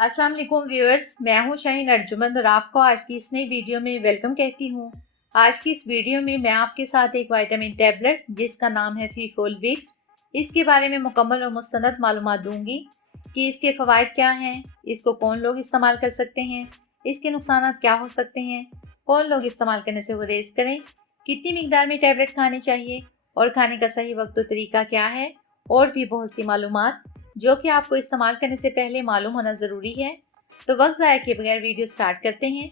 अस्सलाम वालेकुम व्यूअर्स, मैं हूं शाहीन अर्जुमंद और आपको आज की इस नई वीडियो में वेलकम कहती हूं। आज की इस वीडियो में मैं आपके साथ एक विटामिन टैबलेट जिसका नाम है फीफोलविट, इसके बारे में मुकम्मल और मुस्तनद मालूमात दूंगी कि इसके फ़वाइद क्या हैं, इसको कौन लोग इस्तेमाल कर सकते हैं, इसके नुकसान क्या हो सकते हैं, कौन लोग इस्तेमाल करने से गुरेज करें, कितनी मिकदार में टैबलेट खानी चाहिए और खाने का सही वक्त और तरीका क्या है, और भी बहुत सी मालूमात जो कि आपको इस्तेमाल करने से पहले मालूम होना ज़रूरी है। तो वक्त ज़ाया किए बगैर वीडियो स्टार्ट करते हैं।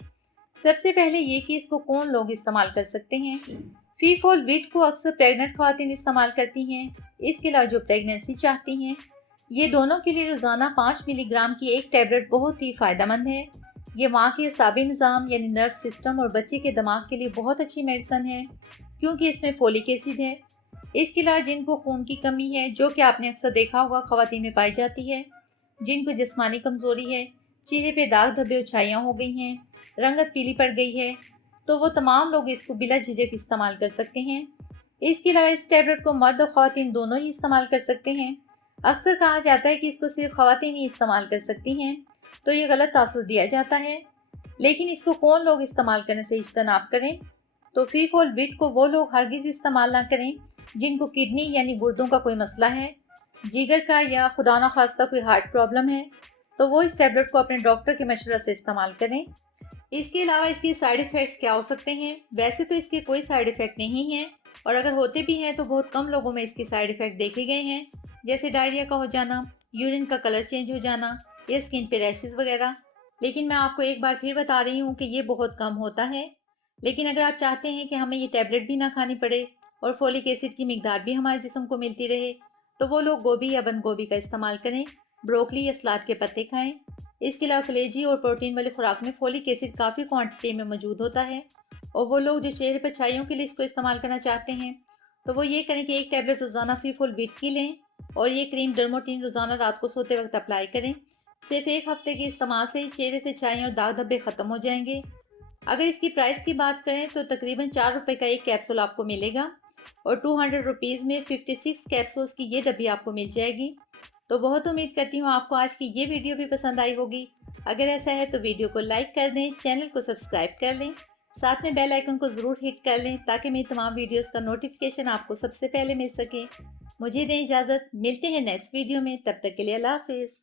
सबसे पहले ये कि इसको कौन लोग इस्तेमाल कर सकते हैं। फीफोलविट को अक्सर प्रेग्नेंट ख़वातीन इस्तेमाल करती हैं। इसके अलावा जो प्रेगनेंसी चाहती हैं, ये दोनों के लिए रोज़ाना 5 मिलीग्राम की एक टैबलेट बहुत ही फ़ायदेमंद है। ये माँ के असाबी निज़ाम यानी नर्व सिस्टम और बच्चे के दिमाग के लिए बहुत अच्छी मेडिसन है, क्योंकि इसमें फोलिक एसिड है। इसके अलावा जिनको खून की कमी है, जो कि आपने अक्सर देखा होगा ख़वातीन में पाई जाती है, जिनको जिस्मानी कमज़ोरी है, चेहरे पे दाग धब्बे और छाइयाँ हो गई हैं, रंगत पीली पड़ गई है, तो वो तमाम लोग इसको बिला झिझक इस्तेमाल कर सकते हैं। इसके अलावा इस टैबलेट को मर्द और ख़वातीन दोनों ही इस्तेमाल कर सकते हैं। अक्सर कहा जाता है कि इसको सिर्फ ख़वातीन ही इस्तेमाल कर सकती हैं, तो ये गलत तासुर दिया जाता है। लेकिन इसको कौन लोग इस्तेमाल करने से इज्तनाब करें। तो फीफोलविट को वो लोग हरगिज़ इस्तेमाल ना करें जिनको किडनी यानी गुर्दों का कोई मसला है, जिगर का, या खुदा न खास्ता कोई हार्ट प्रॉब्लम है, तो वो इस टैबलेट को अपने डॉक्टर के मशवरा से इस्तेमाल करें। इसके अलावा इसके साइड इफ़ेक्ट्स क्या हो सकते हैं। वैसे तो इसके कोई साइड इफ़ेक्ट नहीं हैं, और अगर होते भी हैं तो बहुत कम लोगों में इसके साइड इफ़ेक्ट देखे गए हैं, जैसे डायरिया का हो जाना, यूरिन का कलर चेंज हो जाना या स्किन पे रैशेज़ वगैरह। लेकिन मैं आपको एक बार फिर बता रही हूँ कि ये बहुत कम होता है। लेकिन अगर आप चाहते हैं कि हमें ये टैबलेट भी ना खानी पड़े और फोलिक एसिड की मिकदार भी हमारे जिस्म को मिलती रहे, तो वो लोग गोभी या बंद गोभी का इस्तेमाल करें, ब्रोकली या सलाद के पत्ते खाएं। इसके अलावा कलेजी और प्रोटीन वाली खुराक में फोलिक एसिड काफ़ी क्वांटिटी में मौजूद होता है। और वो लोग जो चेहरे पर छाइयों के लिए इसको इस्तेमाल करना चाहते हैं, तो वो ये करें कि एक टैबलेट रोज़ाना फीफोलविट की लें, और ये क्रीम डर्मोटीन रोज़ाना रात को सोते वक्त अप्लाई करें। सिर्फ एक हफ्ते के इस्तेमाल से ही चेहरे से छाइयाँ और दाग धब्बे ख़त्म हो जाएंगे। अगर इसकी प्राइस की बात करें तो तकरीबन 4 रुपये का एक कैप्सूल आपको मिलेगा, और 200 रुपीज़ में 56 कैप्सूल्स की ये डब्बी आपको मिल जाएगी। तो बहुत उम्मीद करती हूँ आपको आज की ये वीडियो भी पसंद आई होगी। अगर ऐसा है तो वीडियो को लाइक कर दें, चैनल को सब्सक्राइब कर लें, साथ में बेल आइकन को ज़रूर हिट कर लें ताकि मेरी तमाम वीडियोस का नोटिफिकेशन आपको सबसे पहले मिल सके। मुझे दें इजाज़त, मिलते हैं नेक्स्ट वीडियो में, तब तक के लिए अल्लाह हाफिज़।